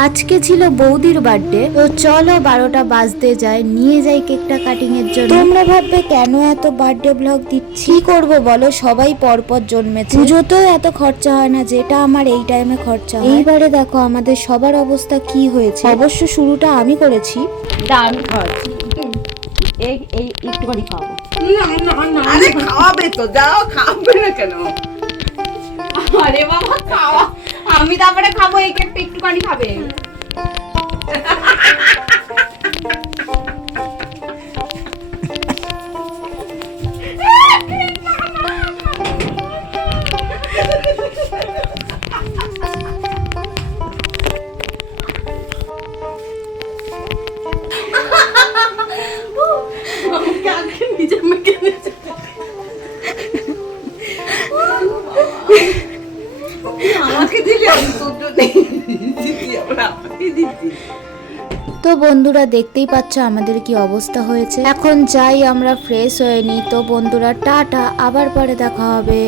আজকে ছিল বৌদির বার্থডে, তো চলো 12টা বাজতে যায়, নিয়ে যাই কেকটা কাটিং এর জন্য। তোমরা ভাববে কেন এত বার্থডে ব্লগ দিচ্ছি, কি করবো বলো, সবাই পরপর জন্মেছে, পুজোতেও এত খরচা হয় না যেটা আমার এই টাইমে খরচা হয়। এইবারে দেখো আমাদের সবার অবস্থা কি হয়েছে। অবশ্য শুরুটা আমি করেছি। আমি খাওয়াচ্ছি, এই একটুখানি খাওয়াবো। আরে খাওয়াবে তো, যাও, খাওয়াবে না কেন? আরে বাবা খাওয়া, আমি তারপরে খাবো, এই কেকটা একটুখানি খাবে। নিজের মেয়েকে আমাকে দিলে আমি তোর জন্য দিদি, আমরা আমাকে দিদি। তো বন্ধুরা দেখতেই পাচ্ছ আমাদের কি অবস্থা হয়েছে। এখন যাই আমরা ফ্রেশ হয়ে নিই। তো বন্ধুরা টাটা, আবার পরে দেখা হবে।